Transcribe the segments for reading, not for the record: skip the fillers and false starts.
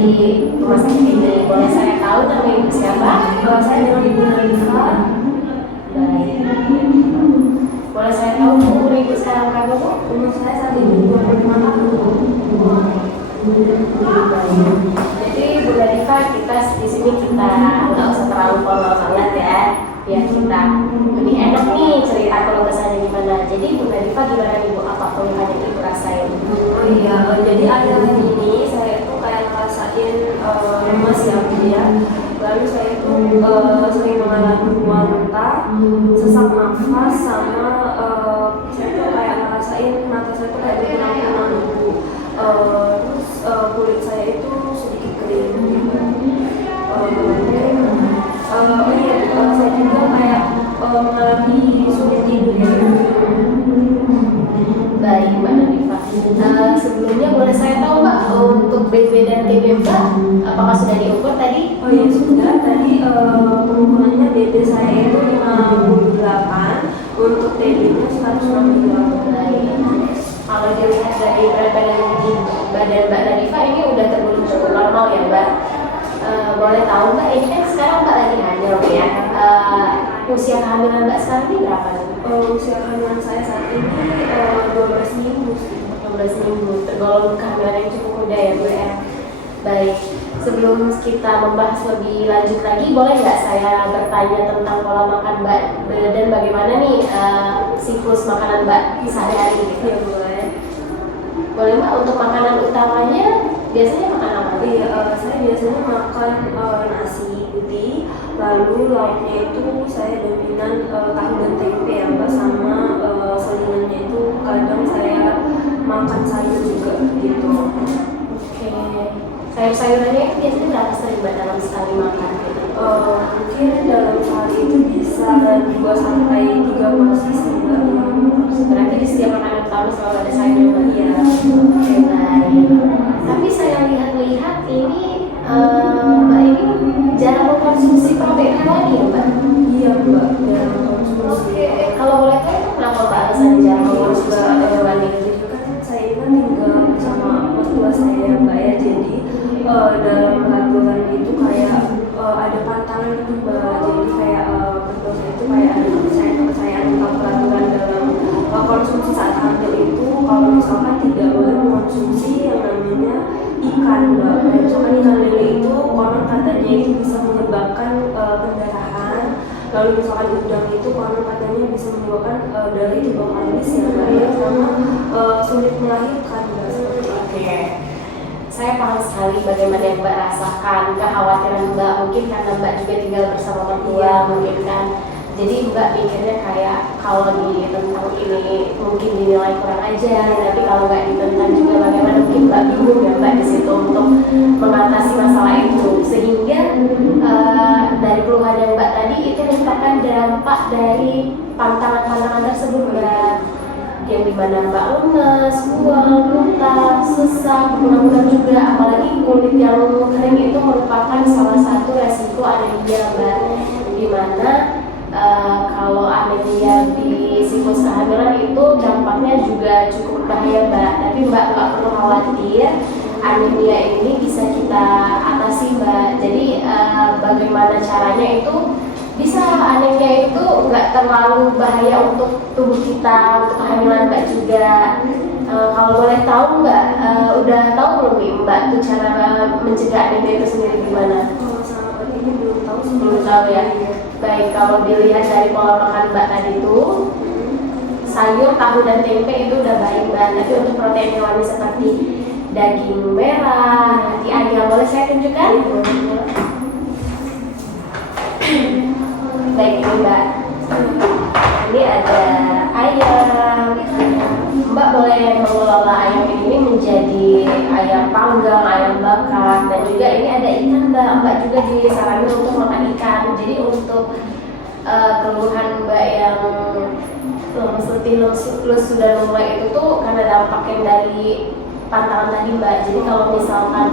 rumah sakit ini. Boleh saya tahu nama ibu siapa? Saya dengan Ibu Nadifa. Baik. Boleh saya tahu umur ibu sekarang berapa, Bu? Umur saya saat ini 25 tahun. Jadi Bu Nadifa, kita di sini kita nggak usah terlalu formal banget ya, biar kita lebih enak nih cerita kalau kesannya gimana. Jadi Bu Nadifa gimana nih Bu, apa keluhan yang ibu rasain? Oh iya, jadi akhir-akhir ini saya itu kayak ngerasain lemas ya Bu ya. Lalu saya itu sering mengalami mual muntah, sesak nafas, sama saya tuh kayak ngerasain mata saya tuh kayak berkunang-kunang Bu. Terus kulit saya itu sedikit kering. Oh iya, saya juga kayak mengalami sulit tidur ya. Baik Mbak Nadifa. Sebelumnya boleh saya tahu Mbak, untuk BB dan TB Mbak apakah sudah diukur tadi? Oh iya sudah, tadi pengukurannya BB saya itu 58, untuk TB-nya 168. Baik. Kalau dilihat dari berat badan Mbak Nadifa ini udah tergolong cukup normal ya Mbak. Boleh tahu Mbak, ini kan sekarang Mbak lagi hamil ya. Usia kehamilan Mbak sekarang ini berapa nih? Usia kehamilan saya saat ini 12 minggu sih. 12 minggu, tergolong kehamilan yang cukup muda ya Bu ya. Baik, sebelum kita membahas lebih lanjut lagi, boleh nggak saya bertanya tentang pola makan Mbak dan bagaimana nih siklus makanan Mbak sehari-hari gitu? Ya boleh. Boleh Mbak, untuk makanan utamanya biasanya makan apa? Iya, saya biasanya makan nasi putih, lalu lauknya itu saya dominan tahu dan tempe ya Mbak, sama selingannya itu kadang saya makan sayur juga gitu. Oke, sayur-sayurannya itu biasanya berapa sering Mbak dalam sekali makan gitu? Mungkin dalam sehari itu bisa 2 sampai 3 porsi sih Mbak. Berarti di setiap makanan utama selalu ada sayur Mbak? Iya. Oke, baik. Tapi saya lihat-lihat ini Mbak ini jarang mengkonsumsi protein hewani ya Mbak? Iya Mbak, jarang konsumsi. Oke, kalau boleh tahu kenapa Mbak alasannya jarang mengkonsumsi protein hewani? Jadi kan saya ini kan tinggal sama mertua saya ya Mbak ya, jadi dalam peraturan itu kayak ada pantangan gitu Mbak. Jadi kayak mertua saya itu kayak ada kepercayaan tentang peraturan dalam konsumsi saat hamil itu, kalau misalkan tidak boleh mengkonsumsi yang namanya ikan Mbak. Kayak misalkan ikan lele itu konon katanya itu bisa menyebabkan pendarahan. Lalu misalkan udang itu konon katanya bisa menyebabkan darah itu bakal habis ya Mbak ya, sama sulit melahirkan Mbak, seperti itu. Oke, saya paham sekali bagaimana yang Mbak rasakan, kekhawatiran Mbak mungkin karena Mbak juga tinggal bersama mertua mungkin kan. Jadi Mbak mikirnya kayak kalau ditentang ini mungkin dinilai kurang ajar, tapi kalau nggak ditentang juga bagaimana, mungkin Mbak bingung ya Mbak di situ untuk mengatasi masalah itu. Sehingga dari keluhan yang Mbak tadi itu merupakan dampak dari pantangan-pantangan tersebut Mbak, yang dimana Mbak lemas, mual, muntah, sesak, berkurang juga, apalagi kulit yang kering itu merupakan salah satu resiko anemia Mbak, dimana kalau anemia di siklus kehamilan itu dampaknya juga cukup bahaya Mbak. Tapi Mbak nggak perlu khawatir, anemia ini bisa kita atasi Mbak. Jadi bagaimana caranya itu bisa anemia itu nggak terlalu bahaya untuk tubuh kita, untuk kehamilan Mbak juga. Kalau boleh tahu Mbak, udah tahu belum nih Mbak tuh cara mencegah anemia itu sendiri gimana? Sama ini belum tahu sih. Belum tahu ya. Baik, kalau dilihat dari pola makan Mbak tadi itu sayur, tahu dan tempe itu udah baik Mbak. Tapi untuk protein hewani seperti daging merah, hati ayam, boleh saya tunjukkan? Baik ini Mbak, ini ada ayam. Mbak boleh mengelola ayam ini menjadi ayam panggang, ayam bakar, dan juga ini ada ikan Mbak. Mbak juga disarankan untuk makan ikan. Jadi untuk keluhan Mbak yang lemes letih, lemes sudah mulai itu tuh karena dampak yang dari pantangan tadi Mbak. Jadi kalau misalkan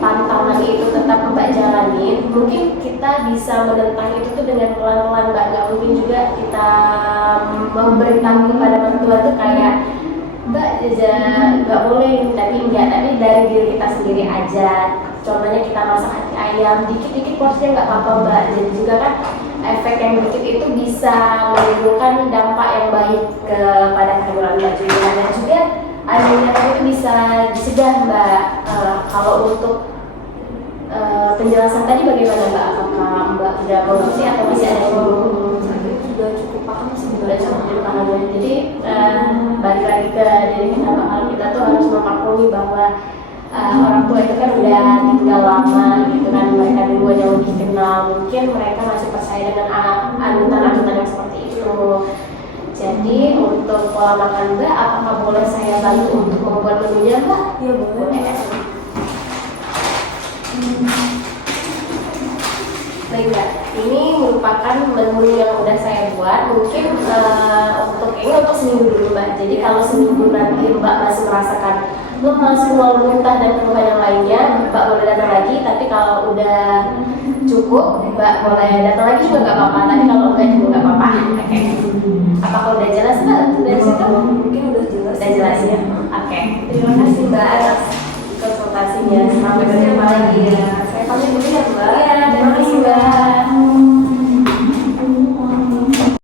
pantangan itu tetap Mbak jalanin, mungkin kita bisa menentang itu tuh dengan pelan-pelan Mbak. Gak mungkin juga kita memberitahu kepada mertua tuh kayak Mbak gak boleh, tapi enggak, tapi dari diri kita sendiri aja. contohnya kita masak hati ayam, dikit-dikit porsinya nggak apa-apa Mbak. Jadi juga kan efek yang dikit itu bisa menimbulkan dampak yang baik kepada kandungan Mbak juga. Dan juga anemia itu bisa dicegah Mbak. Kalau untuk penjelasan tadi bagaimana Mbak? Apakah Mbak sudah mengerti atau masih ada yang Sudah cukup paham sih. sudah cukup paham ya? Jadi balik lagi ke diri kita, kalau kita tuh harus memaklumi bahwa orang tua itu kan udah tinggal lama gitu kan, mereka duluan yang lebih kenal, mungkin mereka masih percaya dengan anutan-anutan yang seperti itu. Jadi untuk pola makan Mbak, apakah boleh saya bantu untuk membuat menunya Mbak? Iya boleh. Baik Mbak, ini merupakan menu yang udah saya buat. Mungkin untuk seminggu dulu Mbak. Jadi kalau seminggu nanti Mbak masih merasakan lemas, mual, muntah dan keluhan yang lainnya, Mbak boleh datang lagi. Tapi kalau udah cukup, Mbak boleh datang lagi juga nggak apa-apa. Tapi kalau enggak juga nggak apa-apa. Oke. Apakah udah jelas Mbak dari situ? Mungkin udah jelas. Udah jelas ya. Oke. Terima kasih Mbak atas konsultasinya. Sampai berjumpa lagi ya.